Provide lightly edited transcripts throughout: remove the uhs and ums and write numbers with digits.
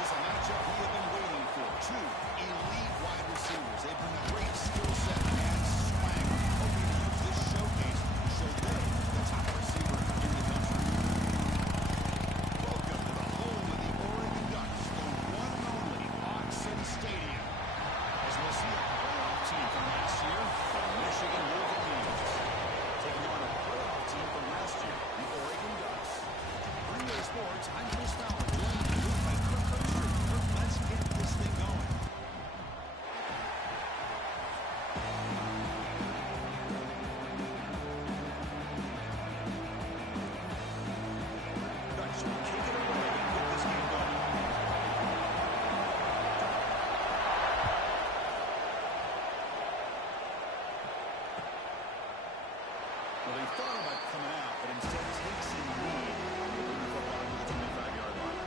is a matchup we have been waiting for. Two elite wide receivers. They bring a great skill set and swagger. Hoping to use this showcase to show they're the top receiver in the country. Welcome to the home of the Oregon Ducks, the one and only Autzen Stadium. As we'll see a playoff team from last year, the Michigan Wolverines. Taking on a playoff team from last year, the Oregon Ducks. Relay Sports, I'm Chris Fowler, joined by Kirk Herbstreit. Kirk, let's get this thing going. Ducks will kick it away and get this game going. Well, they thought about coming out, but instead takes in lead. They'll bring the football to the 25-yard line.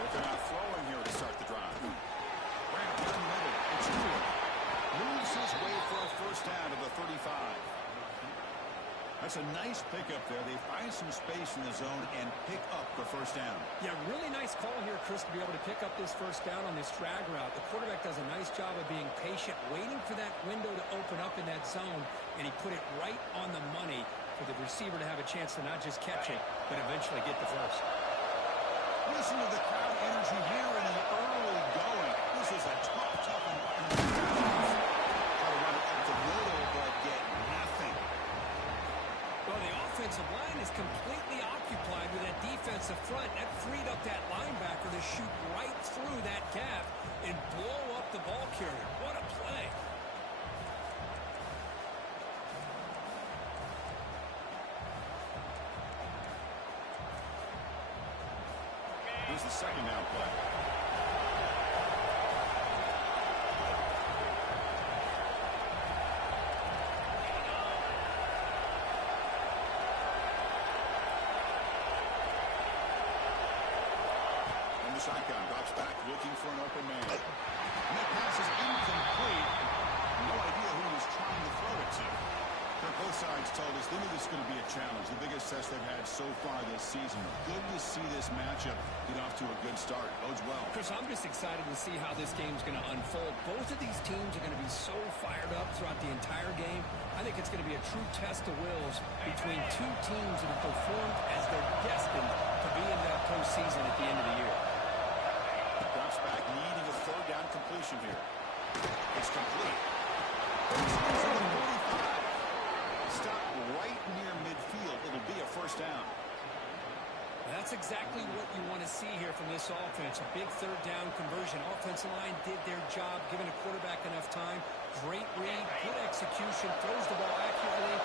But they're not throwing here to start the drive. Right down the middle, it's Tua. Moves his way for a first down to the 35. That's a nice pickup there. They find some space in the zone and pick up the first down. Yeah, really nice call here, Chris, to be able to pick up this first down on this drag route. The quarterback does a nice job of being patient, waiting for that window to open up in that zone, and he put it right on the money for the receiver to have a chance to not just catch it, but eventually get the first. Listen to the crowd energy here in the early going. This is a tough environment. Try to run it up the middle, but get nothing. Well, the offensive line is completely occupied with that defensive front. That freed up that linebacker to shoot right through that gap and blow up the ball carrier. What a play. Here's the second down play. Ncaa drops back, looking for an open man. And that pass is incomplete. No idea who he was trying to throw it to. Both sides told us they knew this was going to be a challenge, the biggest test they've had so far this season. Good to see this matchup get off to a good start. Bodes well. Chris, I'm just excited to see how this game's going to unfold. Both of these teams are going to be so fired up throughout the entire game. I think it's going to be a true test of wills between two teams that have performed as they're destined to be in that postseason at the end of the year. Drops back, needing a third down completion here. It's complete. Stop right near midfield. It'll be a first down. That's exactly what you want to see here from this offense. A big third down conversion. Offensive line did their job, giving a quarterback enough time. Great read, good execution, throws the ball accurately.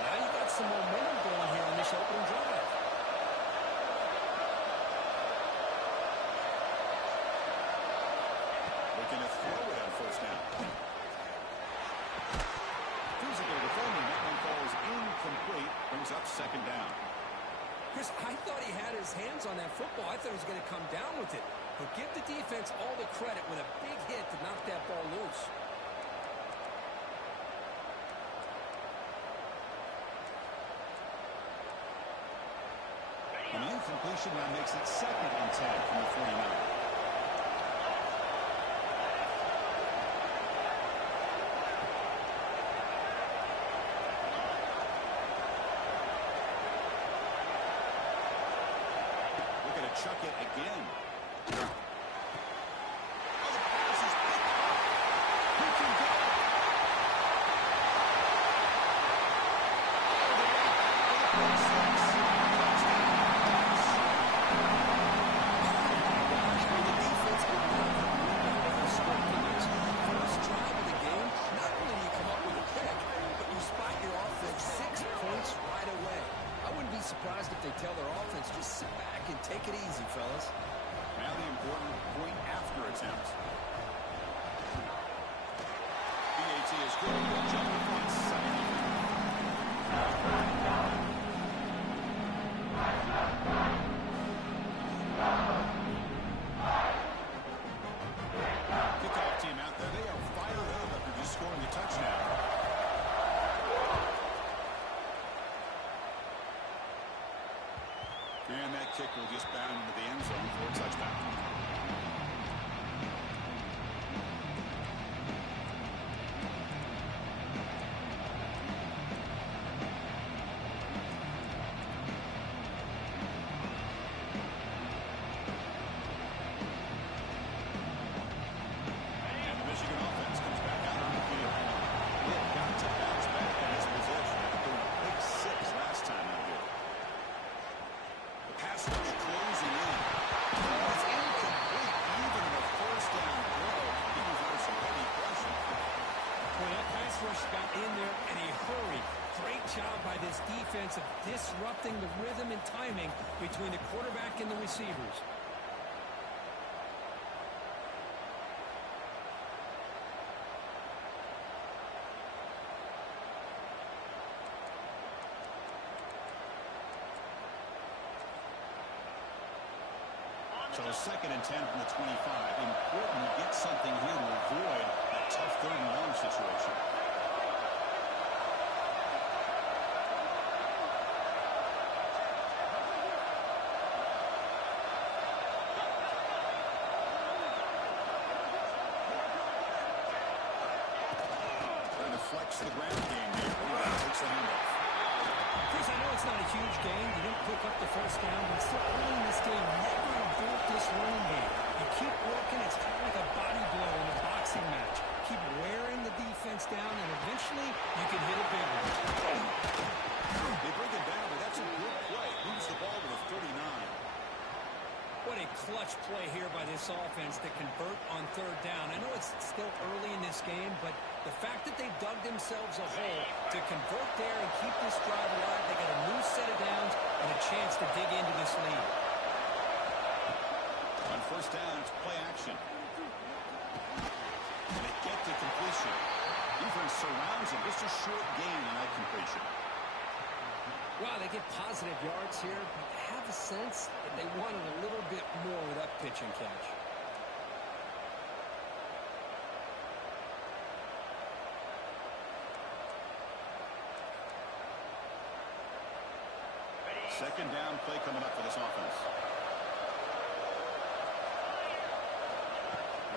Now you got some momentum going here on this opening drive. Looking to throw it on first down. Physical defending. That one falls incomplete. Brings up second down. Chris, I thought he had his hands on that football. I thought he was going to come down with it. But give the defense all the credit with a big hit to knock that ball loose. And the incompletion now makes it 2nd and 10 from the 49. Chuck it again. Oh, the pass is picked up. Who can go? The defense could not have been scripted this. First drive of the game, not only do you come up with a pick, but you spot your offense 6 points right away. I wouldn't be surprised if they tell their offense, just sit back and take it easy, fellas. Now the important point after attempt. BAT is good. They'll jump the front, 7. And that kick will just bound into the end zone for a touchback. And the Michigan offense comes back out on the field. They've got to bounce back in this position after doing a big 6 last time out here. The pass rush closing in. It's incomplete, even the first down throw. He was under some heavy pressure. Well, that pass rush got in there in a hurry. Great job by this defense of disrupting the rhythm and timing between the quarterback and the receivers. So 2nd and 10 from the 25. Important to get something here to avoid that tough 3rd and long situation. Trying to flex the ground game here. Takes the handoff. Chris, I know it's not a huge game. You didn't pick up the first down, but still early in this game, never abort this running game. You keep working. It's kind of like a body blow in a boxing match. Keep wearing the defense down, and eventually you can hit a big one. They bring it down, but that's a good play. Moves the ball to the 39. What a clutch play here by this offense to convert on 3rd down. I know it's still early in this game, but the fact that they dug themselves a hole to convert there and keep this drive alive, they got a new set of downs and a chance to dig into this lead. On 1st down, it's play action. And they get to completion. Defense surrounds him. Just a short gain on that completion. Wow, they get positive yards here, but I have a sense that they wanted a little bit more with that pitch and catch. Second down play coming up for this offense.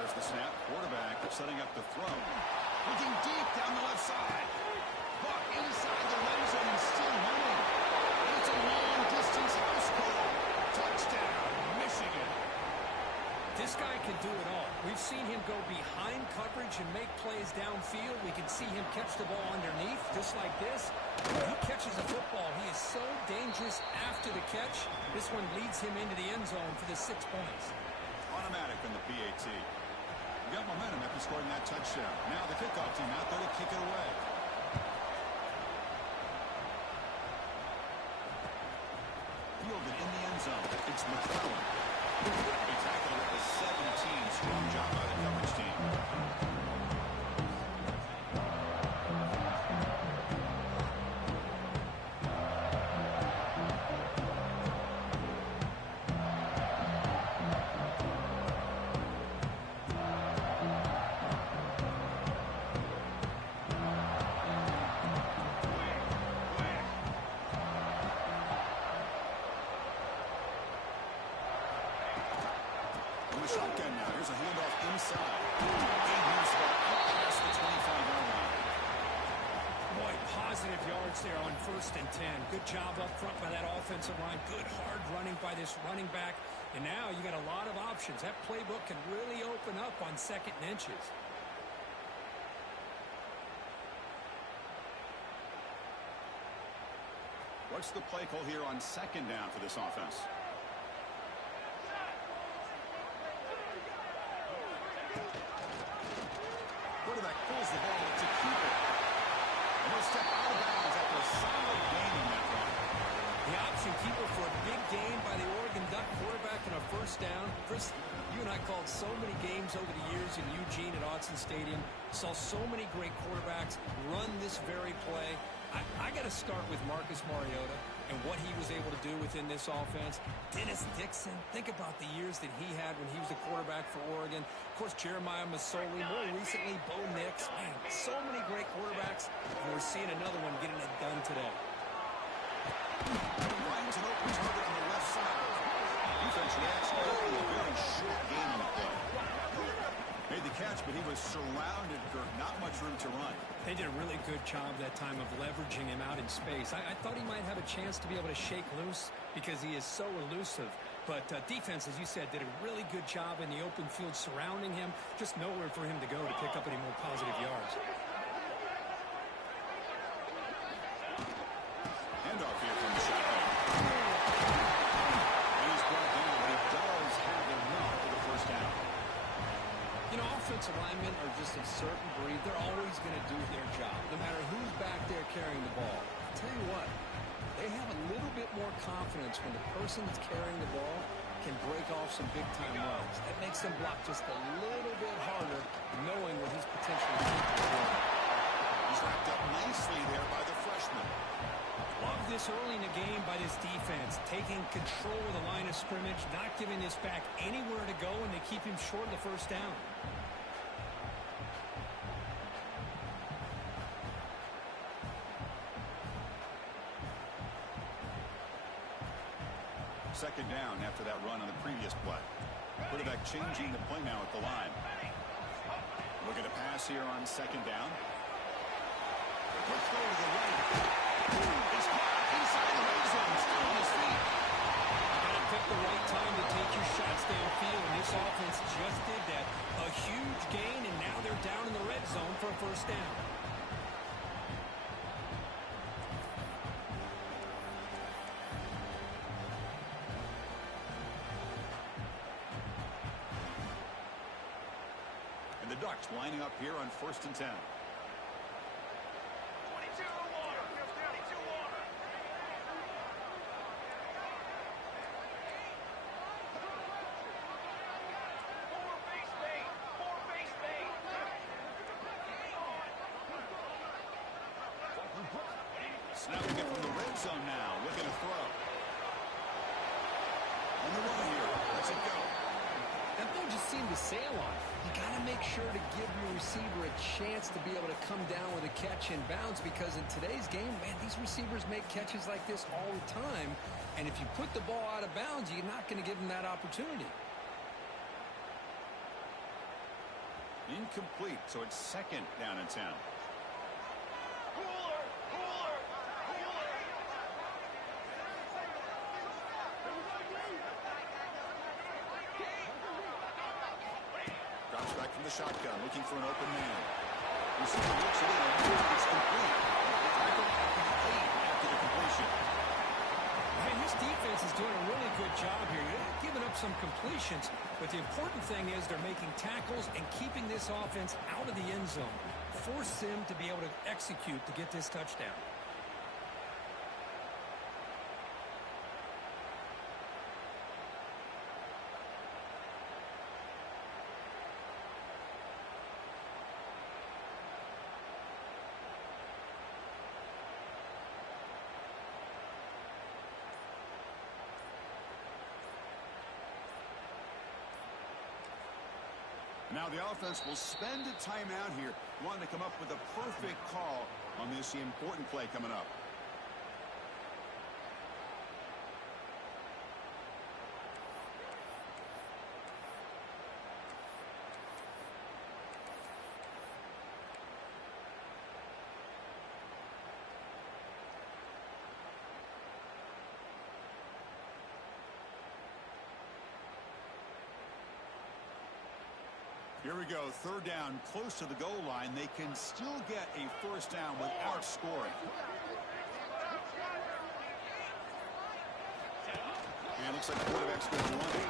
There's the snap. Quarterback setting up the throw. Looking deep down the left side. Buck inside the red zone and still running. And it's a long-distance house call. Touchdown, Michigan. This guy can do it all. We've seen him go behind coverage and make plays downfield. We can see him catch the ball underneath, just like this. When he catches a football, he is so dangerous after the catch. This one leads him into the end zone for the 6 points. Automatic in the PAT. We got momentum after scoring that touchdown. Now the kickoff team out there to kick it away. Fielded in the end zone. It's McClellan. He tackled at the 17. Strong job by the coverage team. Shotgun now. Here's a handoff inside. Big use of out past the 25-yard line. Boy, positive yards there on 1st and 10. Good job up front by that offensive line. Good hard running by this running back. And now you got a lot of options. That playbook can really open up on 2nd and inches. What's the play call here on 2nd down for this offense? Quarterback pulls the ball to keep it. And he'll step out of bounds after a solid gain on that run. The option keeper for a big gain by the Oregon Duck quarterback and a 1st down. Chris, you and I called so many games over the years in Eugene at Autzen Stadium. Saw so many great quarterbacks run this very play. I got to start with Marcus Mariota and what he was able to do within this offense. Dennis Dixon, think about the years that he had when he was the quarterback for Oregon. Of course, Jeremiah Masoli, more recently, Bo Nix. Man, so many great quarterbacks, and we're seeing another one getting it done today. Ryan's an open target on the left side. catch, but he was surrounded, Kirk. Not much room to run. They did a really good job that time of leveraging him out in space. I thought he might have a chance to be able to shake loose because he is so elusive. But defense, as you said, did a really good job in the open field surrounding him. Just nowhere for him to go to pick up any more positive yards. Handoff here from the shotgun. And he's brought down, but he does have enough for the first down. You know, offensive linemen are just a certain breed. They're always going to do their job, no matter who's back there carrying the ball. I'll tell you what, they have a little bit more confidence when the person that's carrying the ball can break off some big-time runs. That makes them block just a little bit harder, knowing what he's potentially capable of. He's wrapped up nicely there by the freshman. Love this early in the game by this defense, taking control of the line of scrimmage, not giving this back anywhere to go, and they keep him short of the first down. Second down after that run on the previous play. Quarterback changing the play now at the line. Look at a pass here on second down. Quick throw to the right. It's caught inside the red zone. Still on his feet. You got to pick the right time to take your shots downfield, and this offense just did that. A huge gain, and now they're down in the red zone for a first down. And the Ducks lining up here on 1st and 10. Snapping it from the red zone now. Looking to throw. On the run here. Let's it go. That ball just seemed to sail on. You got to make sure to give your receiver a chance to be able to come down with a catch in bounds, because in today's game, man, these receivers make catches like this all the time. And if you put the ball out of bounds, you're not going to give them that opportunity. Incomplete. So it's second down and 10. Drops back from the shotgun, looking for an open man. Receiver looks it in. It's complete. Tackle complete after the completion. Man, this defense is doing a really good job here. They're giving up some completions, but the important thing is they're making tackles and keeping this offense out of the end zone. Force them to be able to execute to get this touchdown. Now the offense will spend a timeout here, wanting to come up with a perfect call on this important play coming up. Here we go, third down, close to the goal line. They can still get a first down without scoring. And looks like the quarterback's going to run it.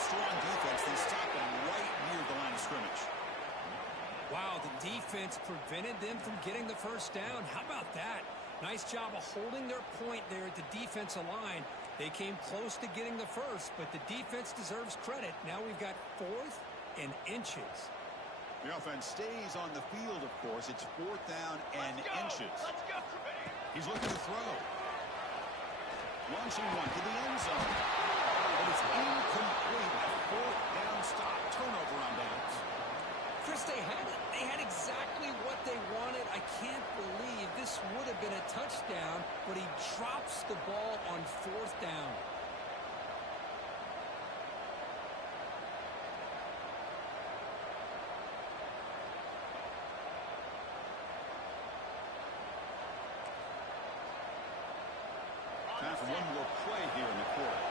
Strong defense. They stop him right near the line of scrimmage. Wow, the defense prevented them from getting the first down. How about that? Nice job of holding their point there at the defensive line. They came close to getting the first, but the defense deserves credit. Now we've got 4th and inches. The offense stays on the field, of course. It's 4th down and inches. He's looking to throw. Launching one to the end zone. But it's incomplete. 4th down stop. Turnover on downs. Chris, they had exactly what they wanted. I can't believe this would have been a touchdown, but he drops the ball on 4th down. one more play here in the quarter.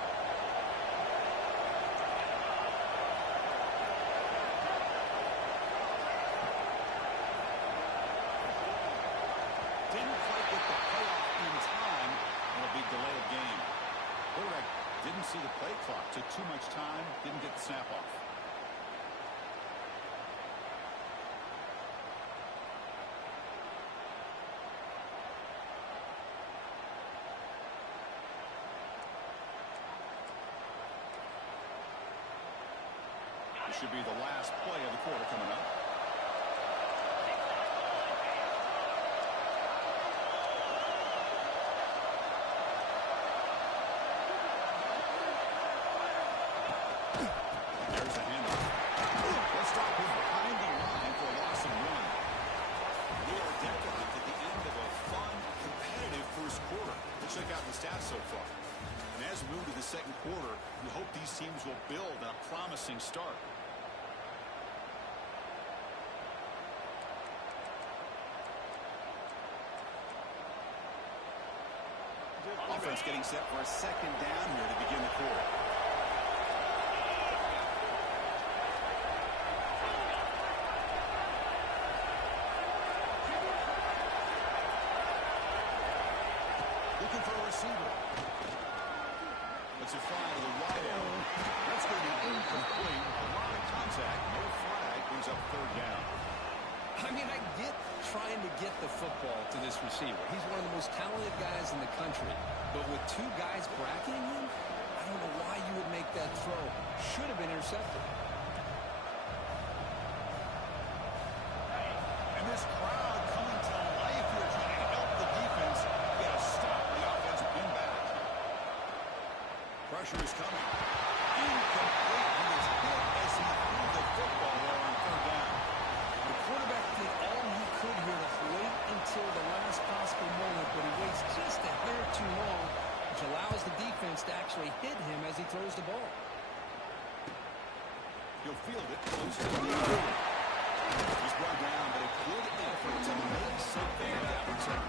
Didn't quite get the payoff in time. It'll be delay of game. Quarterback didn't see the play clock. Took too much time. Didn't get the snap off. This should be the last play of the quarter coming up. There's the handoff. Let's stop him behind the line for a loss of one. We are definitely at the end of a fun, competitive first quarter. Let's check out the stats so far. And as we move to the second quarter, we hope these teams will build on a promising start. Offense getting set for a second down here to begin the quarter. Looking for a receiver. Let's it fly to the wide end. That's going to be incomplete. A lot of contact. No flag. Brings up third down. I mean, I get trying to get the football to this receiver. He's one of the most talented guys in the country. But with two guys bracketing him, I don't know why you would make that throw. Should have been intercepted. And this crowd coming to life here trying to help the defense. You got to stop the offensive back. Pressure is coming. Incomplete. He was hit as he threw the football there on third down. The quarterback did all he could here to wait until the last possible moment, but he waits just a hair too long, which allows the defense to actually hit him as he throws the ball. He'll field it close to the end. He's brought down, but a good effort to make something of that return.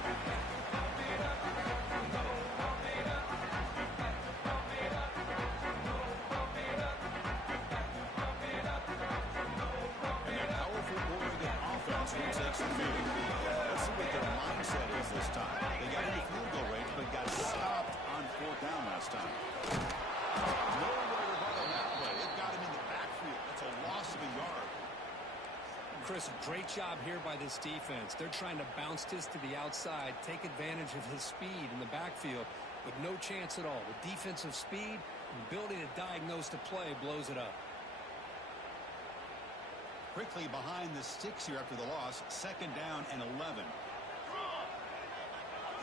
And that powerful Oregon offense takes the field. Let's see what their mindset is this time. They got into field goal range, but got stopped on fourth down last time. Nowhere to run on that play. It got him in the backfield. That's a loss of a yard. Chris, great job here by this defense. They're trying to bounce this to the outside, take advantage of his speed in the backfield, but no chance at all. The defensive speed and ability to diagnose the play blows it up. Quickly behind the sticks here after the loss. Second down and 11.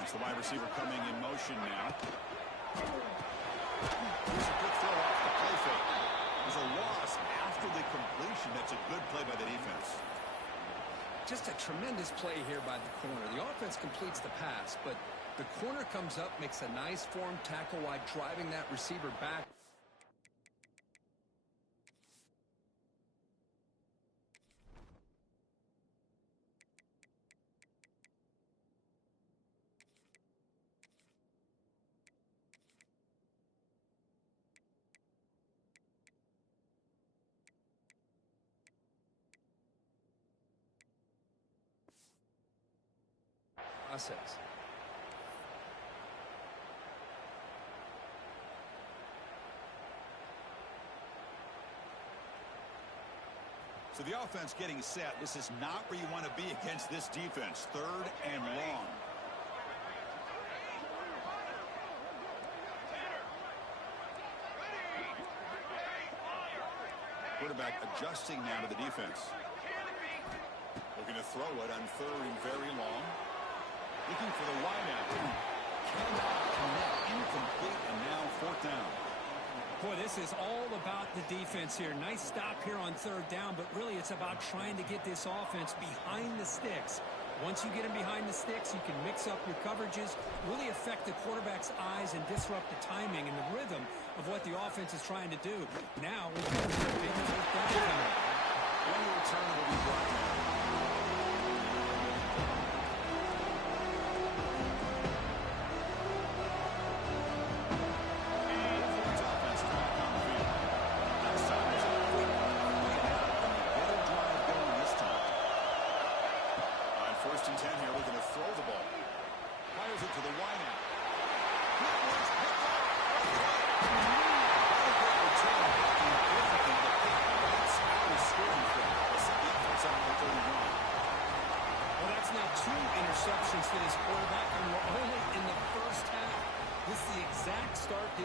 It's the wide receiver coming in motion now. Here's a quick throw off the play fake. There's a loss after the completion. That's a good play by the defense. Just a tremendous play here by the corner. The offense completes the pass, but the corner comes up, makes a nice form tackle while driving that receiver back. Process. So the offense getting set. This is not where you want to be against this defense. Third and long. Quarterback adjusting now to the defense. Looking to throw it on third and very long. Looking for the wideout. Cannot connect. Incomplete, and now fourth down. Boy, this is all about the defense here. Nice stop here on third down, but really it's about trying to get this offense behind the sticks. Once you get him behind the sticks, you can mix up your coverages, really affect the quarterback's eyes and disrupt the timing and the rhythm of what the offense is trying to do. Now, we've got a big fourth down coming. One return will be brought down.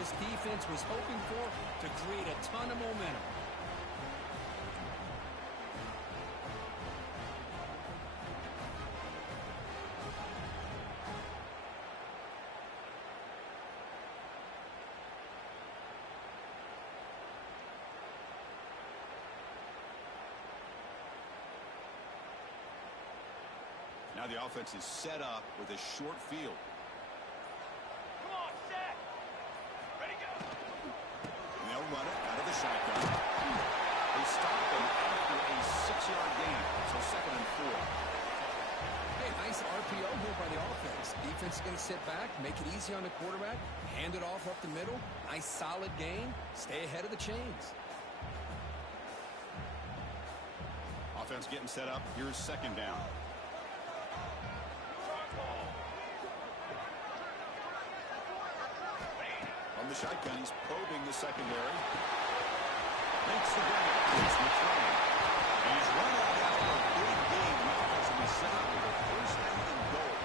this defense was hoping for to create a ton of momentum. Now the offense is set up with a short field. Come on, set. Ready, go. And they'll run it out of the shotgun. They stop them after a 6-yard gain. So 2nd and 4. Hey, nice RPO here by the offense. Defense is going to sit back, make it easy on the quarterback, hand it off up the middle. Nice solid gain. Stay ahead of the chains. Offense getting set up. Here's 2nd down. From the shotgun, he's probing the secondary. Makes the grab. He's returning. And he's run out a big gain. The offense will be set up with a 1st down and goal.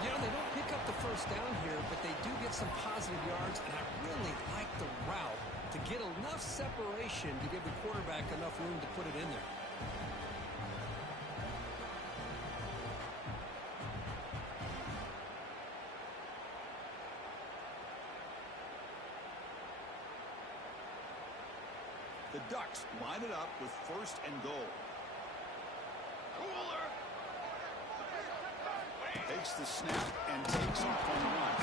You know, they don't pick up the 1st down here, but they do get some positive yards, and I really like the route to get enough separation to give the quarterback enough room to put it in there. The Ducks line it up with 1st and goal. Cooler. Takes the snap and takes off on the run.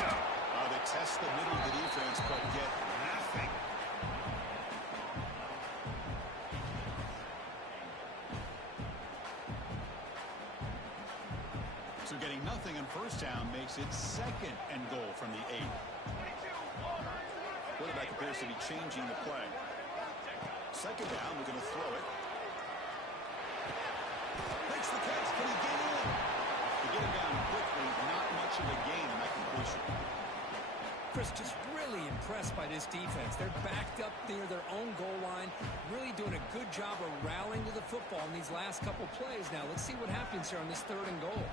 They test the middle of the defense, but get nothing. So getting nothing on 1st down makes it 2nd and goal from the 8. Quarterback appears to be changing the play. 2nd down, we're going to throw it. Makes the catch. Can he get in? To get it down quickly, not much of a gain on that completion. Chris, just really impressed by this defense. They're backed up near their own goal line, really doing a good job of rallying to the football in these last couple plays. Now, let's see what happens here on this 3rd and goal.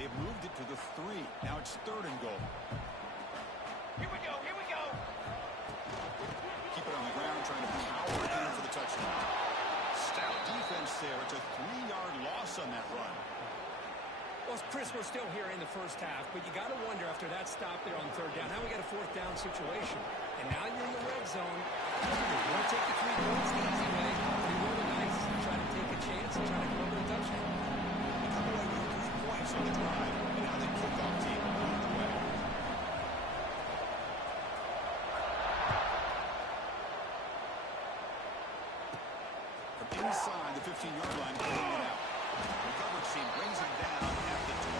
They've moved it to the 3. Now it's 3rd and goal. Here we go, here we go. Keep it on the ground, trying to power it in for the touchdown. Stout defense there. It's a 3-yard loss on that run. Well, Chris, we're still here in the 1st half, but you got to wonder after that stop there on 3rd down. Now we got a 4th down situation. And now you're in the red zone. You want to take the 3 points the easy way. You roll the dice, try to take a chance, and try to come up with a touchdown. Come away with 3 points on the drive, and now the kickoff team on the way. From inside the 15-yard line, pulling it out. The coverage team brings it down at the 26.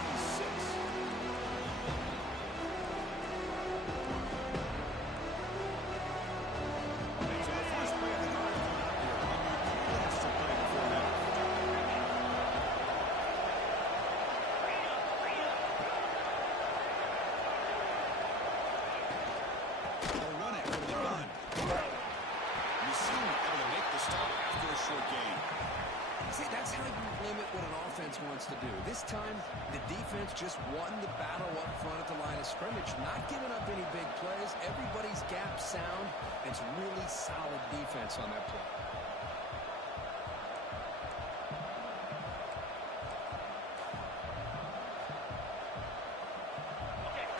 So the first play of the drive coming up here. Minutes to play before that. They'll run it from the gun. You see him able to make the stop after a short gain. See, that's how you limit what an offense wants to do. This time, the defense just won the battle up front at the line of scrimmage, not giving up any big plays. Everybody's gap sound. It's really solid defense on that play.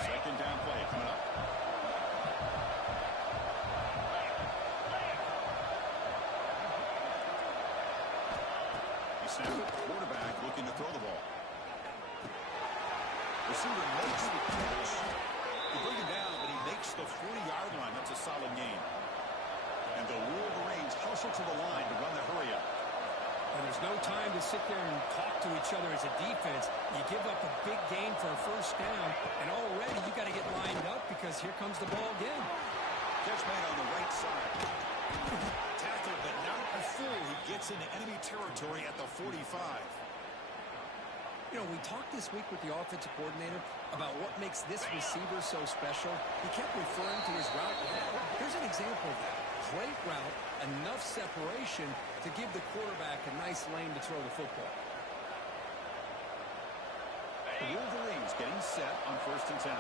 Second down play coming up. He snapped it. Quarterback looking to throw the ball. Receiver makes the catch. He brings it down, but he makes the 40-yard line. That's a solid gain. And the Wolverines hustle to the line to run the hurry up. And there's no time to sit there and talk to each other as a defense. You give up a big gain for a 1st down, and already you got to get lined up because here comes the ball again. Catch made on the right side. Tackled, but not before he gets into enemy territory at the 45. You know, we talked this week with the offensive coordinator about what makes this receiver so special. He kept referring to his route. Here's an example of that. Great route, enough separation to give the quarterback a nice lane to throw the football. The Wolverines getting set on 1st and 10.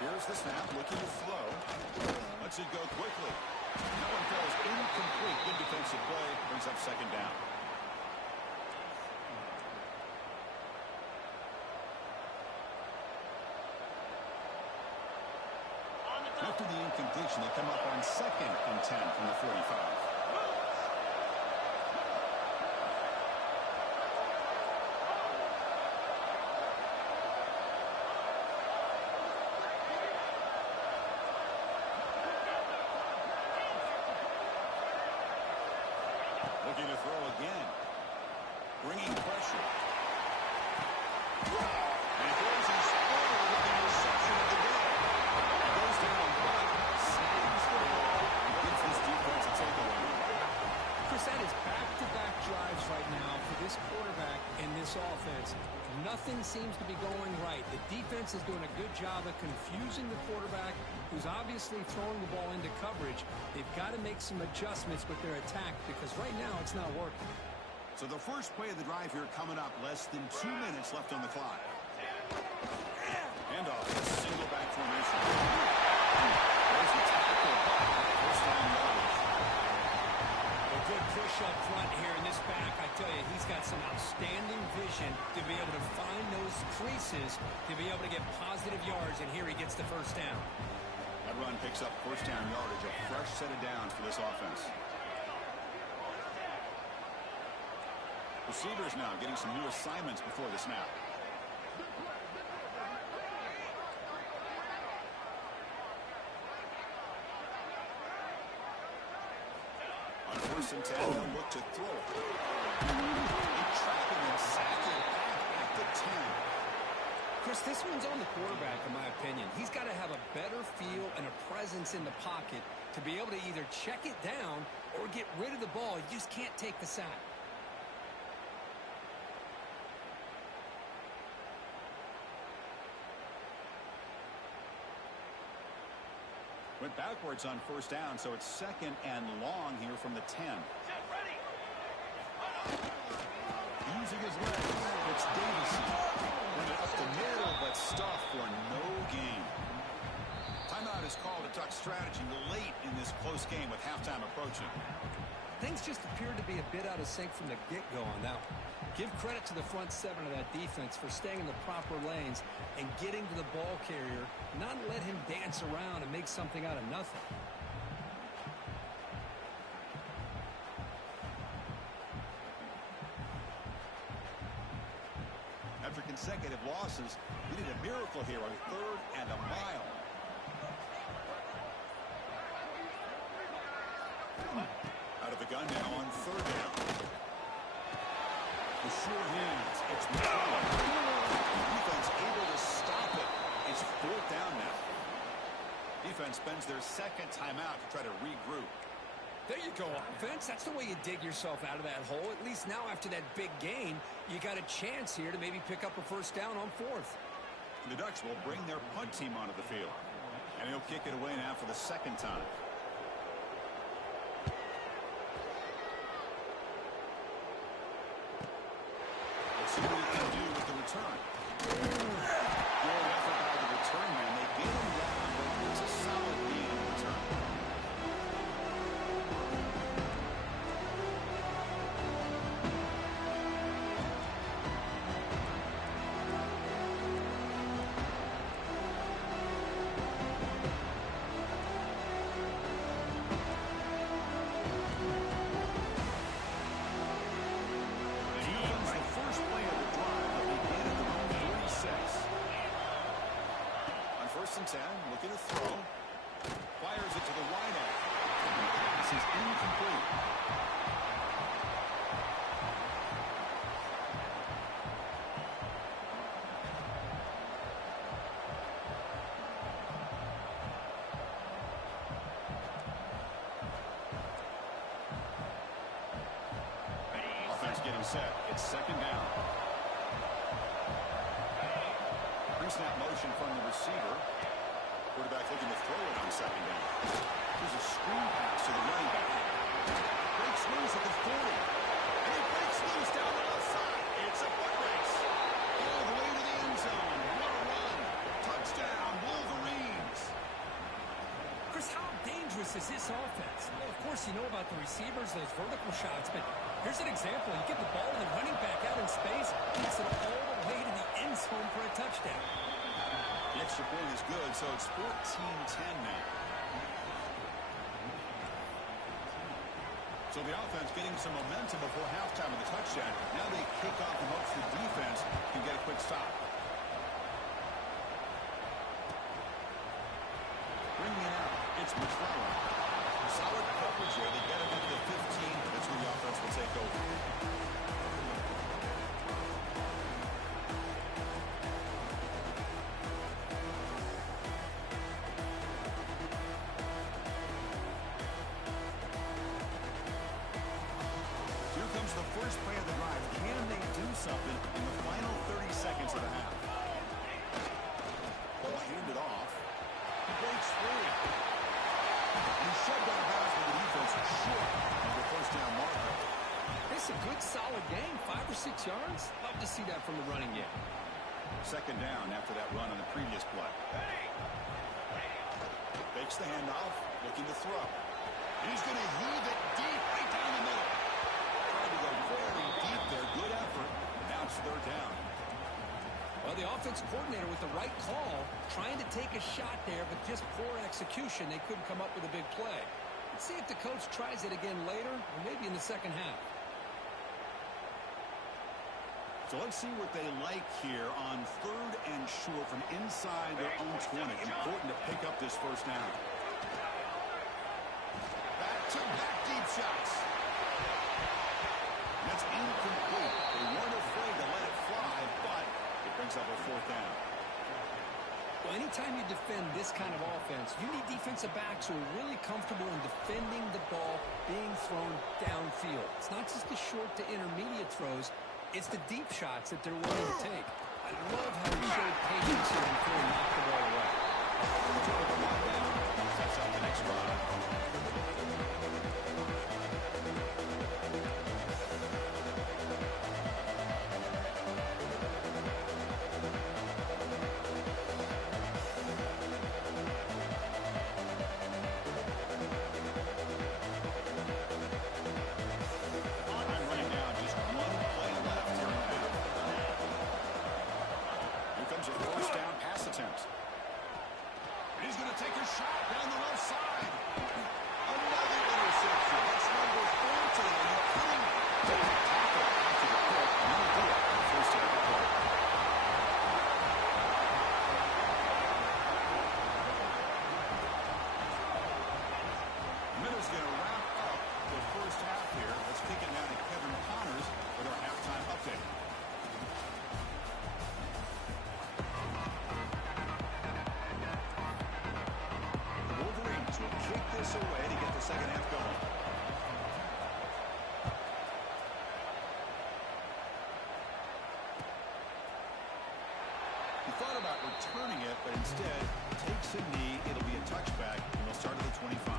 Here's the snap, looking to throw. Lets it go quickly. That one falls incomplete. Good defensive play. Brings up 2nd down. After the incompletion, they come up on 2nd and 10 from the 45. Looking to throw again. Bringing pressure. And he throws his forward with the reception of the day. He goes down but snags the ball and gives this defense a takeaway. Chris, that is back-to-back drives right now for this quarterback and this offense. Nothing seems to be going right. The defense is doing a good job of confusing the quarterback, who's obviously throwing the ball into coverage. They've got to make some adjustments with their attack because right now it's not working. So the first play of the drive here coming up, less than 2 minutes left on the clock. Handoff, single back formation. There's the tackle. First down yardage. A good push up front here in this back. I tell you, he's got some outstanding vision to be able to find those creases, to be able to get positive yards, and here he gets the first down. That run picks up first down yardage, a fresh set of downs for this offense. Receivers now getting some new assignments before the snap. On 1st and 10, they'll look to throw it. They trap him and sack him at the 10. Chris, this one's on the quarterback, in my opinion. He's got to have a better feel and a presence in the pocket to be able to either check it down or get rid of the ball. You just can't take the sack. Went backwards on 1st down, so it's 2nd and long here from the 10. Using his legs, it's Davison. Run it up the middle, but stuffed for no gain. Timeout is called to talk strategy late in this close game with halftime approaching. Things just appeared to be a bit out of sync from the get-go on that one. Give credit to the front 7 of that defense for staying in the proper lanes and getting to the ball carrier, not let him dance around and make something out of nothing. After consecutive losses, we need a miracle here on 3rd and a mile. Out of the gun now on 3rd down. The short hands. It's McCollum. The defense able to stop it. It's 4th down now. Defense spends their 2nd timeout to try to regroup. There you go, offense. That's the way you dig yourself out of that hole. At least now after that big gain, you got a chance here to maybe pick up a 1st down on 4th. The Ducks will bring their punt team onto the field. And he'll kick it away now for the 2nd time. Let's see what he can do with the return. Good effort by the return man. They get him down, but it's a solid gain in return. And 10, looking to throw. Fires it to the wideout. The pass is incomplete. Offense getting set. It's 2nd down. Pre-snap motion from the receiver. Quarterback looking to throw it on second down. Here's a screen pass to the running back. Breaks loose at the 40. And he breaks loose down the left side. It's a foot race. All the way to the end zone. What a run. Touchdown, Wolverines. Chris, how dangerous is this offense? Well, of course, you know about the receivers, those vertical shots, but here's an example. You give the ball to the running back out in space, gets it all the way to the end zone for a touchdown. The extra point is good, so it's 14-10 now. So the offense getting some momentum before halftime with the touchdown. Now they kick off and hopes the defense can get a quick stop. Bringing it out, it's McClellan. Solid coverage here. They get him into the 15. That's where the offense will take over. The first play of the drive. Can they do something in the final 30 seconds of the half? Ball handed off. He breaks free. He's shoved out of bounds with the defense short of the first down marker. It's a good, solid game. 5 or 6 yards. Love to see that from the running game. Second down after that run on the previous play. Fakes the handoff. Looking to throw. He's going to heave it deep right down the middle. To go very deep there. Good effort. Now it's third down. Well, the offense coordinator with the right call, trying to take a shot there, but just poor execution. They couldn't come up with a big play. Let's see if the coach tries it again later, or maybe in the second half. So let's see what they like here on third and short from inside their own 20. Important to pick up this first down. Back-to-back deep shots. That's incomplete. They weren't afraid to let it fly, but it brings up a fourth down. Well, anytime you defend this kind of offense, you need defensive backs who are really comfortable in defending the ball being thrown downfield. It's not just the short to intermediate throws. It's the deep shots that they're willing to take. I love how he showed patience here before he knocked the ball away. Sets up the next drive. He's going to take a shot down the left side. Another interception. That's number 14. You couldn't take a tackle after the pick. You do it on the first half of the play. Minutes going to wrap up the first half here. Let's kick it now to Kevin Connors with our halftime update. Kick this away to get the second half going. He thought about returning it, but instead takes a knee. It'll be a touchback, and they'll start at the 25.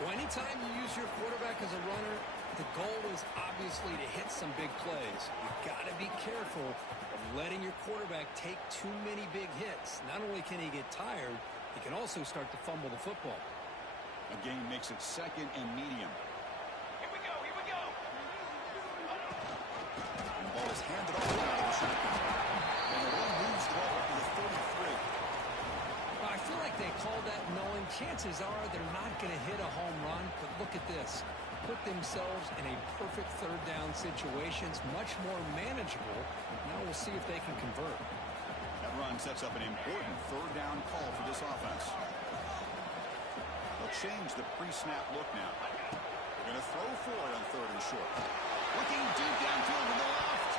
Well, anytime you use your quarterback as a runner, the goal is obviously to hit some big plays. You've got to be careful of letting your quarterback take too many big hits. Not only can he get tired, he can also start to fumble the football. A gain makes it second and medium. Here we go, here we go. And the ball is handed off out of the shotgun. And the run moves the ball up to the 33. Well, I feel like they called that knowing chances are they're not going to hit a home run, but look at this. put themselves in a perfect third down situation. It's much more manageable. Now we'll see if they can convert. That run sets up an important third down call for this offense. They'll change the pre-snap look now. They're going to throw for it on third and short. Looking deep downfield to the left.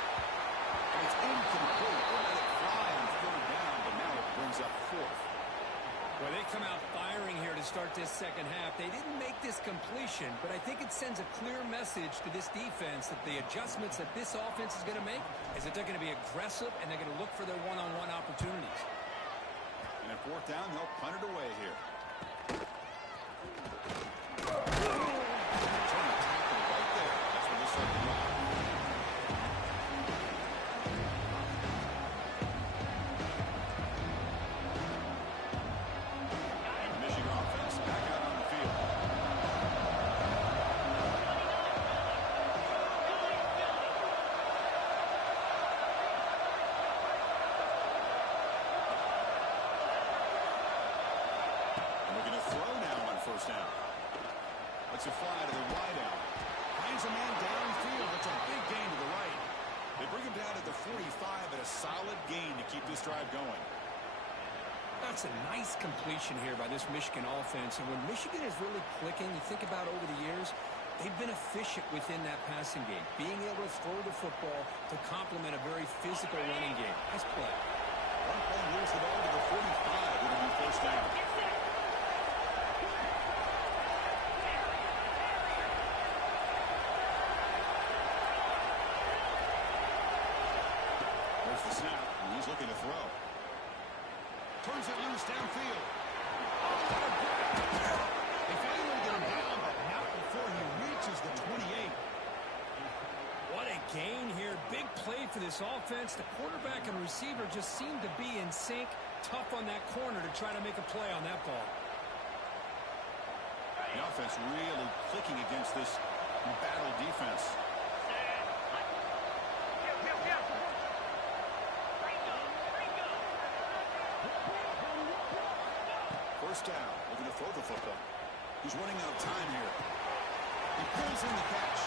And it's incomplete. They let it fly on third down, but now it brings up fourth. Well, they come out firing here to start this second half. They didn't make this completion, but I think it sends a clear message to this defense that the adjustments that this offense is going to make is that they're going to be aggressive and they're going to look for their one-on-one opportunities. And at fourth down, they'll punt it away here. First down. Let's it fly to the wide out. Finds a man downfield. That's a big gain to the right. They bring him down at the 45 at a solid gain to keep this drive going. That's a nice completion here by this Michigan offense. And when Michigan is really clicking, you think about over the years, they've been efficient within that passing game. Being able to throw the football to complement a very physical running game. Nice play. One play moves the ball to the 45. It'll be first down. There's the snap, and he's looking to throw. Turns it loose downfield. They finally get him down, but not before he reaches the 28. What a gain here. Big play for this offense. The quarterback and receiver just seem to be in sync. Tough on that corner to try to make a play on that ball. The offense really clicking against this battle defense. First down, looking to throw the football. He's running out of time here. He pulls in the catch.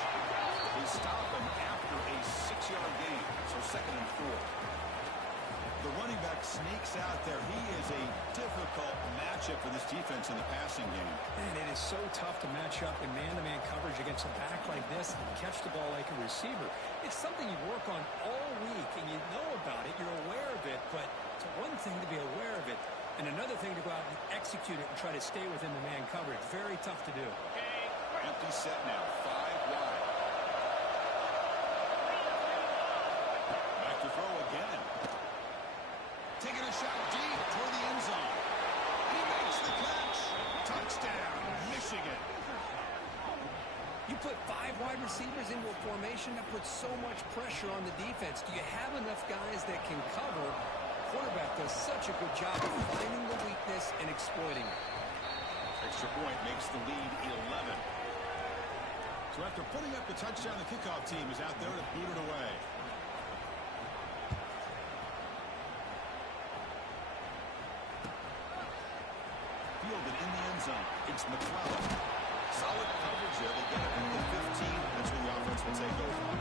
They stop him after a 6-yard gain, so second and 4. The running back sneaks out there. He is a difficult matchup for this defense in the passing game. And it is so tough to match up in man-to-man coverage against a back like this and catch the ball like a receiver. It's something you work on all week, and you know about it. You're aware of it, but it's one thing to be aware of it, and another thing to go out and execute it and try to stay within the man coverage. Very tough to do. Empty set now, 5 wide. Back to throw again. Taking a shot deep toward the end zone. He makes the catch. Touchdown, Michigan. You put 5 wide receivers into a formation that puts so much pressure on the defense. Do you have enough guys that can cover? Quarterback does such a good job of finding the weakness and exploiting it. Extra point makes the lead 11. So after putting up the touchdown, the kickoff team is out there to boot it away. Fielded in the end zone. It's McClellan. Solid coverage there. They get it from the 15. That's where the offense will take over.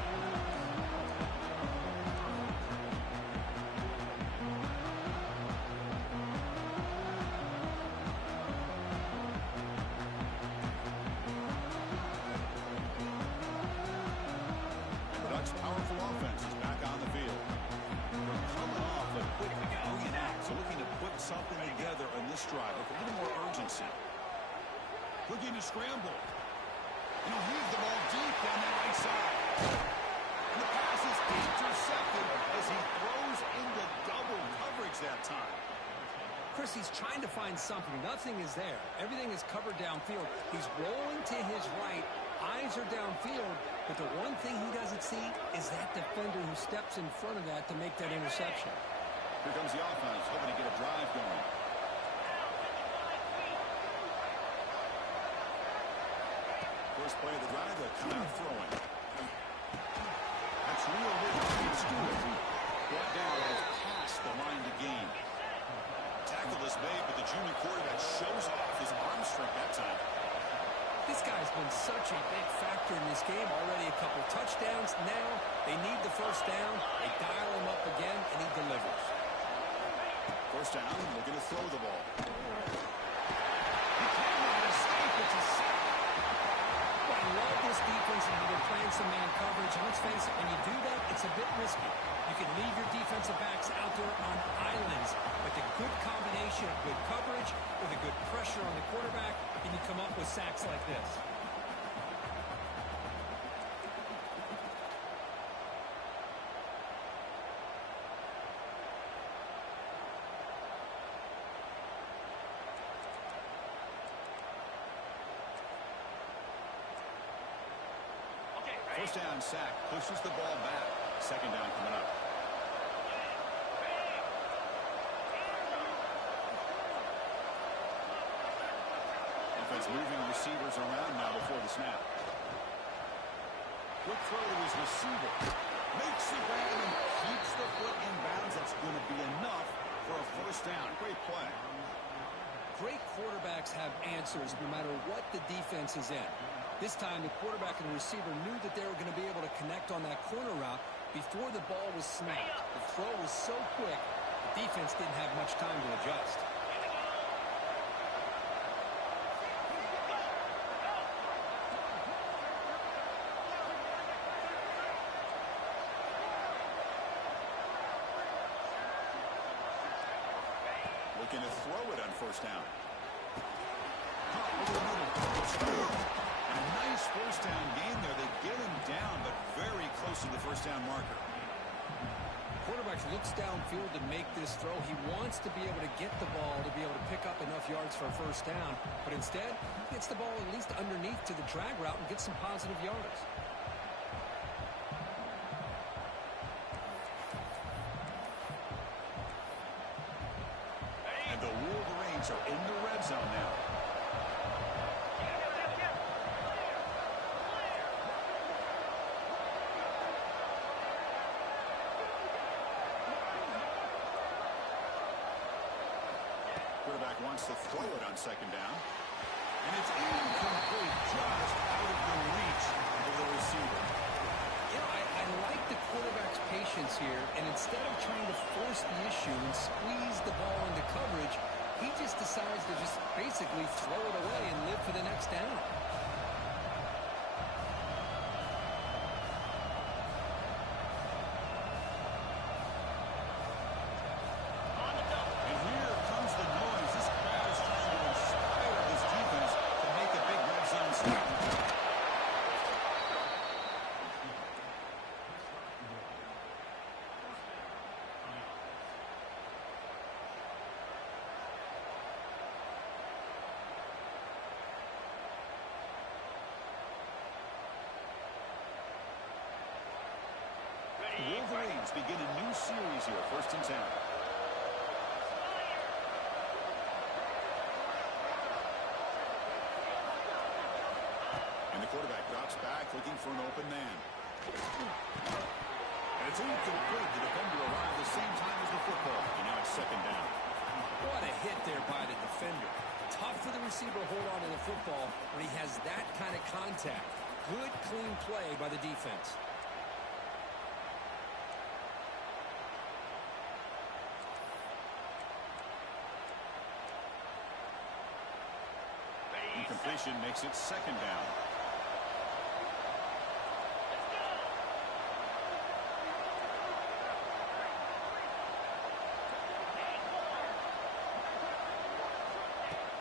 Powerful offense is back on the field. They're coming off a quick so looking to put something together in this drive with a little more urgency. Looking to scramble. And he'll heave the ball deep down the right side. And the pass is intercepted as he throws into double coverage that time. Chris, he's trying to find something. Nothing is there. Everything is covered downfield. He's rolling to his right. Eyes are downfield. But the one thing he doesn't see is that defender who steps in front of that to make that interception. Here comes the offense, hoping to get a drive going. First play of the drive, they'll come out throwing. That's real good. Stewart brought down and has passed the line to gain. Tackle is made, but the junior quarterback shows off his arm strength that time. This guy's been such a big factor in this game. Already a couple touchdowns. Now they need the first down. They dial him up again, and he delivers. First down, looking to throw the ball. He cannot escape. It's a sack. Well, I love this defense and how they're playing some man coverage. And let's face it, when you do that, it's a bit risky. You can leave your defensive backs out there on islands, but the good combination of good coverage with a good pressure on the quarterback, and you come up with sacks like this. First down sack, pushes the ball back. Second down coming up. Defense moving receivers around now before the snap. Quick throw to his receiver. Makes the grab and keeps the foot in bounds. That's going to be enough for a first down. Great play. Great quarterbacks have answers no matter what the defense is in. This time, the quarterback and the receiver knew that they were going to be able to connect on that corner route before the ball was snapped. The throw was so quick, the defense didn't have much time to adjust. Looking to throw it on first down. Over the middle. And a nice first down gain there. They get him down, but very close to the first down marker. Quarterback looks downfield to make this throw. He wants to be able to get the ball to be able to pick up enough yards for a first down, but instead, he gets the ball at least underneath to the drag route and gets some positive yards. And the Wolverines are in the red zone now. Quarterback wants to throw it on second down. And it's incomplete, just out of the reach of the receiver. You know, I like the quarterback's patience here, and instead of trying to force the issue and squeeze the ball into coverage, he just decides to just basically throw it away and live for the next down. And here comes the noise. This crowd is trying to inspire this defense to make a big red zone stop. The Wolverines begin a new series here, 1st and 10. And the quarterback drops back, looking for an open man. And it's incomplete. The defender arrived the same time as the football. And now it's second down. What a hit there by the defender. Tough for the receiver to hold on to the football when he has that kind of contact. Good, clean play by the defense. Incompletion makes it second down.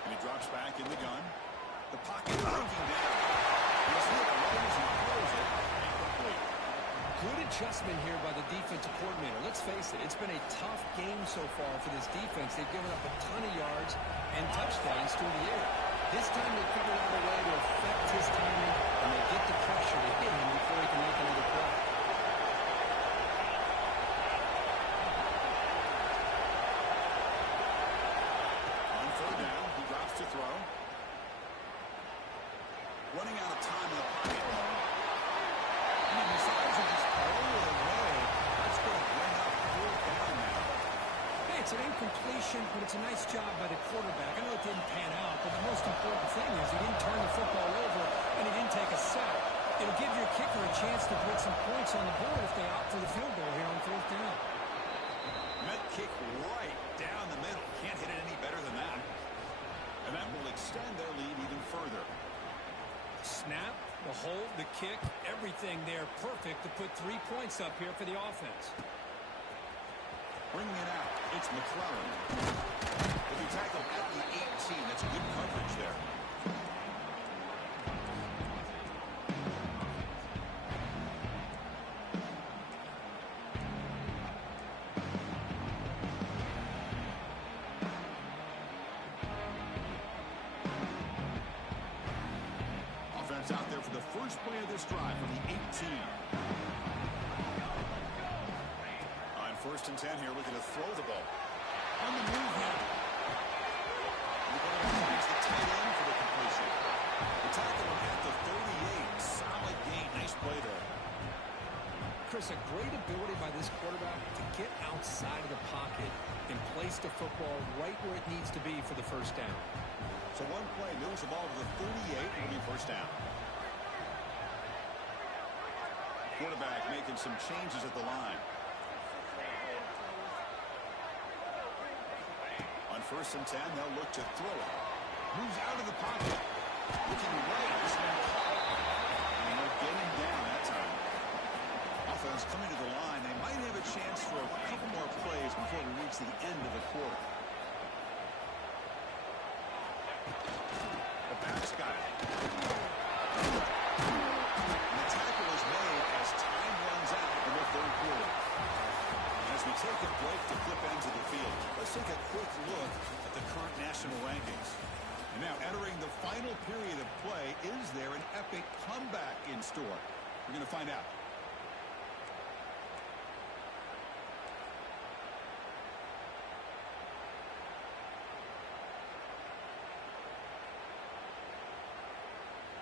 And he drops back in the gun. The pocket breaking down. He's hit, rolls, and throws it. Incomplete. Good adjustment here by the defensive coordinator. Let's face it, it's been a tough game so far for this defense. They've given up a ton of yards and touchdowns through the air. This time they figured out a way to affect his timing, and they get the pressure to hit him before he can make another play. On third down, he drops to throw. Running out of time in the pocket. And he decides to just throw it away. That's going to bring up fourth down now. They It's an incompletion, but it's a nice job by the quarterback. I know it didn't pan out, but the most important thing is he didn't turn the football over and he didn't take a sack. It'll give your kicker a chance to put some points on the board if they opt for the field goal here on 4th down. Met kick right down the middle. Can't hit it any better than that. And that will extend their lead even further. Snap, the hold, the kick, everything there perfect to put 3 points up here for the offense. Bringing it out, it's McClellan. If you tackle at the 18, that's a good coverage there. Offense out there for the first play of this drive from the 18. First and 10 here, looking to throw the ball. On the move now. The quarterback finds the tight end for the completion. The tackle at the 38. Solid gain. Nice play there. Chris, a great ability by this quarterback to get outside of the pocket and place the football right where it needs to be for the first down. So one play moves the ball to the 38. It'll be first down. Quarterback making some changes at the line. First and 10, they'll look to throw it. Moves out of the pocket. Looking right. This one caught. And they'll get him down that time. Offense coming to the line. They might have a chance for a couple more plays before we reach the end of the quarter. The back's got it. And the tackle is made as time runs out in the third quarter. As we take a break to flip ends of the field, let's take a quick look at the current national rankings. And now entering the final period of play, is there an epic comeback in store? We're going to find out.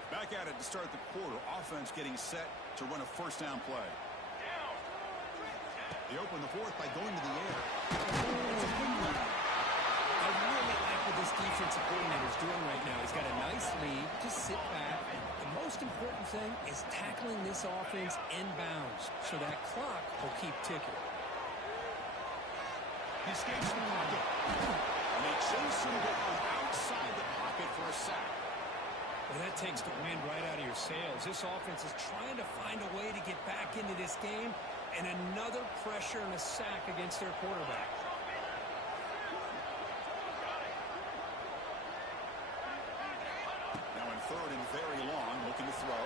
Back at it to start the quarter. Offense getting set to run a first down play. They open the fourth by going to the air. It's a good run. I really like what this defensive coordinator is doing right now. He's got a nice lead. Just sit back. The most important thing is tackling this offense inbounds so that clock will keep ticking. He escapes the pocket. And they chase him down outside the pocket for a sack. Well, that takes the wind right out of your sails. This offense is trying to find a way to get back into this game. And another pressure and a sack against their quarterback. Now in third and very long, looking to throw.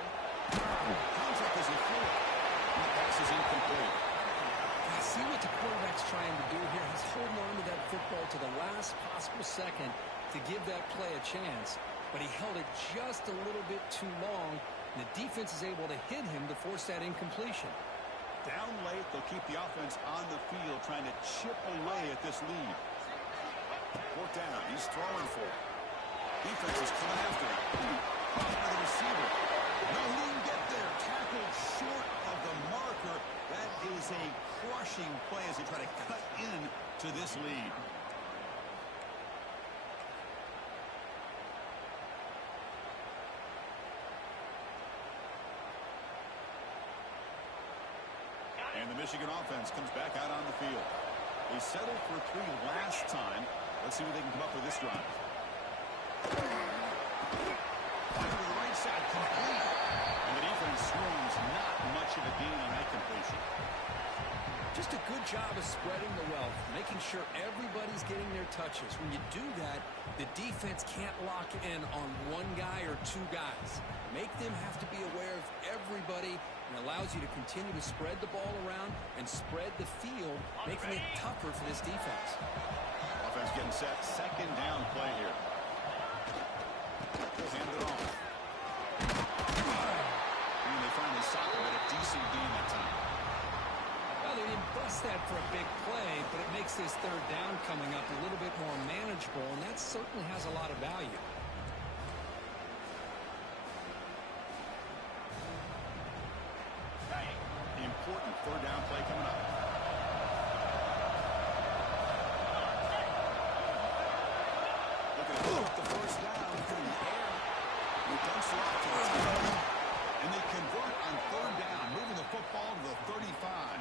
Contact as he threw it. And the pass is incomplete. I see what the quarterback's trying to do here. He's holding on to that football to the last possible second to give that play a chance. But he held it just a little bit too long. And the defense is able to hit him to force that incompletion. Down late, they'll keep the offense on the field trying to chip away at this lead. Fourth down, he's throwing for it. Defense is coming after him. Caught by the receiver. No, he didn't get there. Tackled short of the marker. That is a crushing play as they try to cut in to this lead. And the Michigan offense comes back out on the field. They settled for 3 last time. Let's see what they can come up with this drive. Fire to the right side, complete. And the defense swarms not much of a gain on that completion. Just a good job of spreading the wealth, making sure everybody's getting their touches. When you do that, the defense can't lock in on one guy or 2 guys. Make them have to be aware of everybody, and allows you to continue to spread the ball around and spread the field, making it tougher for this defense. Offense getting set. Second down play here. Hand it off. And they finally stop him at a decent gain that time. Well, they didn't bust that for a big play, but it makes this third down coming up a little bit more manageable, and that certainly has a lot of value. The important third down play coming up. looking to put the first down through the air. He dumps it off to the team. And they convert on third down, moving the football to the 35.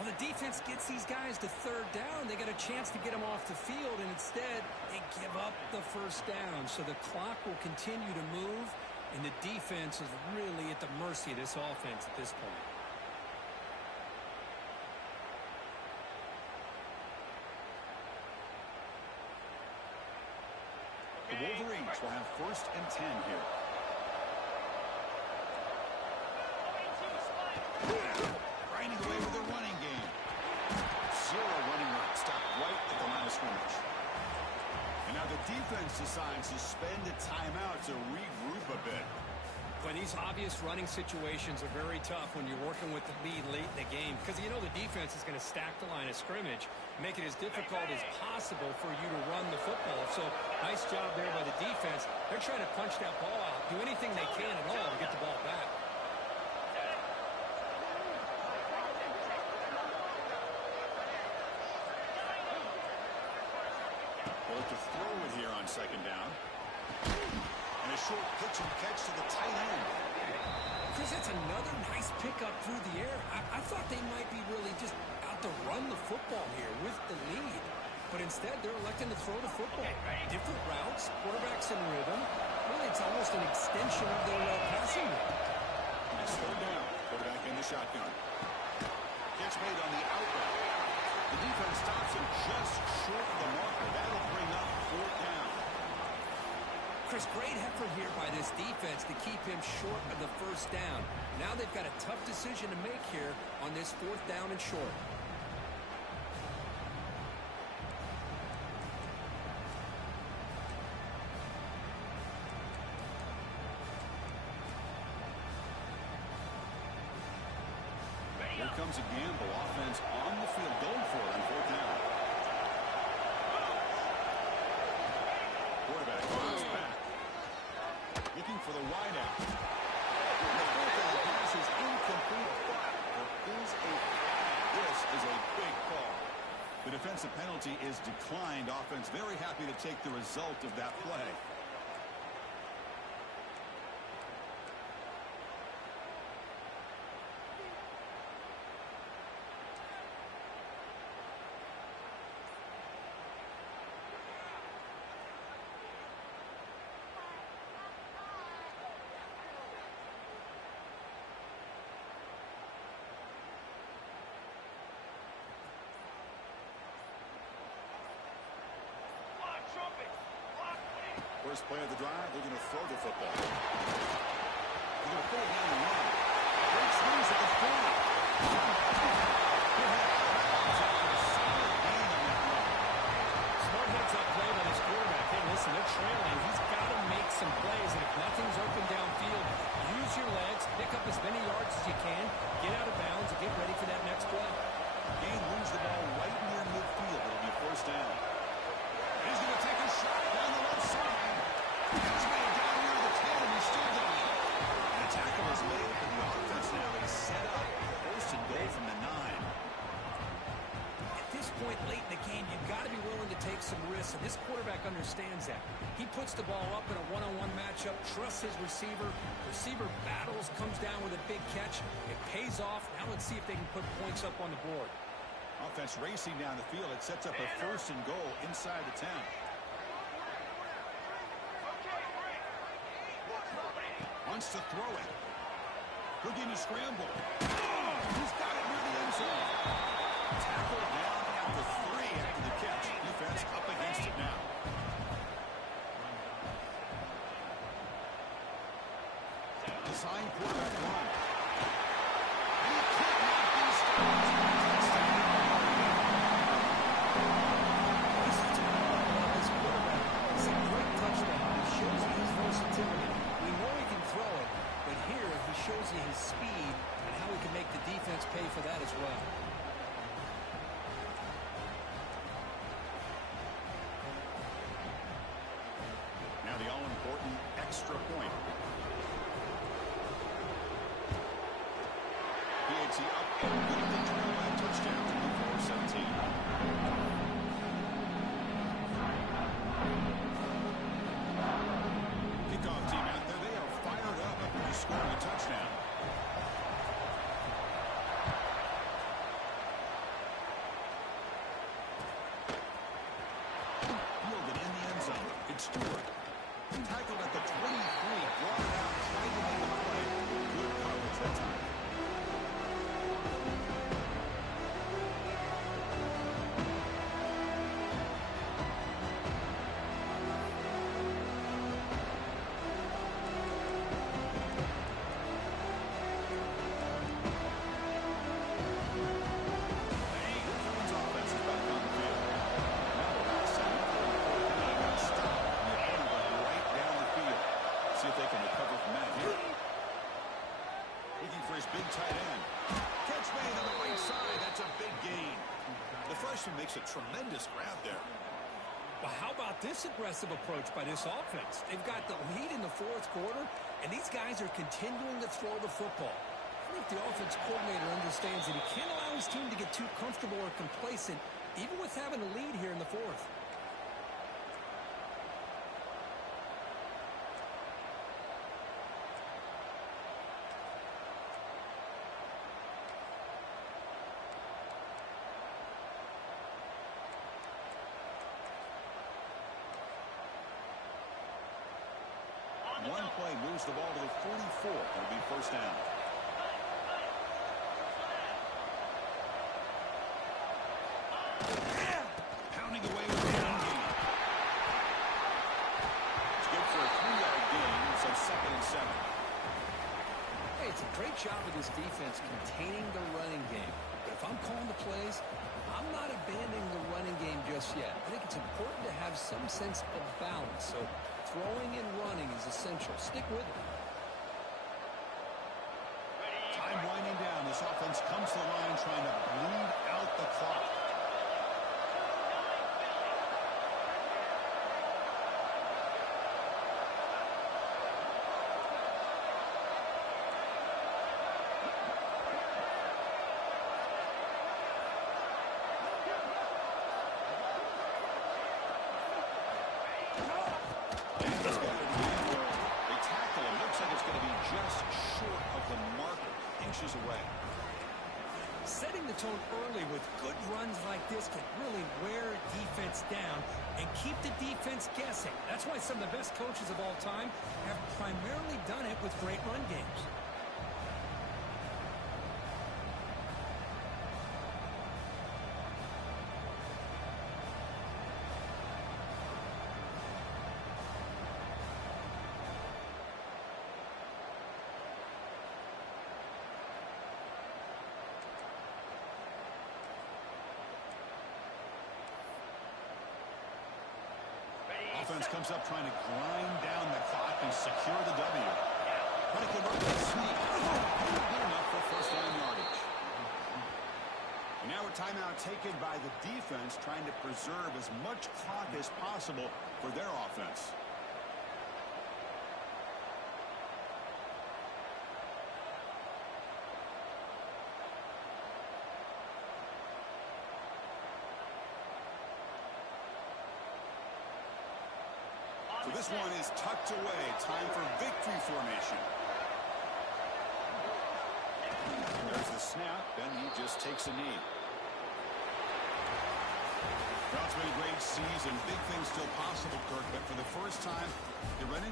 Well, the defense gets these guys to third down. They got a chance to get them off the field, and instead they give up the first down. So the clock will continue to move, and the defense is really at the mercy of this offense at this point. The Wolverines will have first and 10 here. Grinding away with their running game. Zero running route. Stopped right at the line of scrimmage. And now the defense decides to spend a timeout to regroup a bit. But these obvious running situations are very tough when you're working with the lead late in the game because you know the defense is going to stack the line of scrimmage, make it as difficult as possible for you to run the football. So nice job there by the defense. They're trying to punch that ball out, do anything they can at all to get the ball back. Well, to throw it here on second down. And a short pitch and catch to the tight end. Chris, it's another nice pickup through the air. I thought they might be really just out to run the football here with the lead. But instead, they're electing to throw the football. Different routes, quarterbacks in rhythm. Really, it's almost an extension of their passing rate. Nice third down. Quarterback in the shotgun. Catch made on the outlet. The defense stops him just short of the marker. That'll bring up fourth down. Chris, great effort here by this defense to keep him short of the first down. Now they've got a tough decision to make here on this fourth down and short. Here comes a gamble. Offense on the field. Going for it on fourth down. Quarterback falls back. Looking for the wideout. The fourth down pass is incomplete, but this is a big call. The defensive penalty is declined. Offense very happy to take the result of that play. First play of the drive, they're going to throw the football. They're going to put it down and run. Great swings at the 40. Smart heads-up play by this quarterback. Hey, listen, they're trailing. He's got to make some plays, and if nothing's open downfield, use your legs, pick up as many yards as you can, get out of bounds, and get ready for that next play. Gain wins the ball right near midfield. It'll be first down. He's going to take a shot down the left side. He's made it down near the 10, and he's still got it. And a tackle is made, and the offense now is set up. First and goal from the 9. At this point late in the game, you've got to be willing to take some risks, and this quarterback understands that. He puts the ball up in a one-on-one matchup, trusts his receiver. Receiver battles, comes down with a big catch. It pays off. Now let's see if they can put points up on the board. Offense racing down the field. It sets up a first and goal inside the 10. Wants to throw it. Looking to scramble. He's got it near the end zone. Tackle down at the 3 after the catch. Defense up against it now. Design quarterback run. He cannot be stopped. Shows you his speed and how he can make the defense pay for that as well. Now the all-important extra point. PAT up and good at the trail touchdown to 4-17. Stewart. Tackled at the 23, brought it out, tried to make a play. Good coverage that time. Big tight end. Catch made on the right side. That's a big gain. The freshman makes a tremendous grab there. Well, how about this aggressive approach by this offense? They've got the lead in the fourth quarter, and these guys are continuing to throw the football. I think the offense coordinator understands that he can't allow his team to get too comfortable or complacent, even with having a lead here in the fourth. One play moves the ball to the 44. It'll be first down. Pounding away with the run game. It's good for a 3-yard gain, so 2nd and 7. Hey, it's a great job of this defense containing the running game. But if I'm calling the plays, I'm not abandoning the running game just yet. I think it's important to have some sense of balance. So throwing and running is essential. Stick with it. Time winding down. This offense comes to the line trying to bleed out the clock. Away. Setting the tone early with good runs like this can really wear defense down and keep the defense guessing. That's why some of the best coaches of all time have primarily done it with great run games. Offense comes up trying to grind down the clock and secure the W. Trying to convert that sneak. Good enough for first down yardage. And now a timeout taken by the defense trying to preserve as much clock as possible for their offense. So this one is tucked away. Time for victory formation. There's the snap, and he just takes a knee. Well, it's been a great season. Big things still possible, Kirk, but for the first time, you're running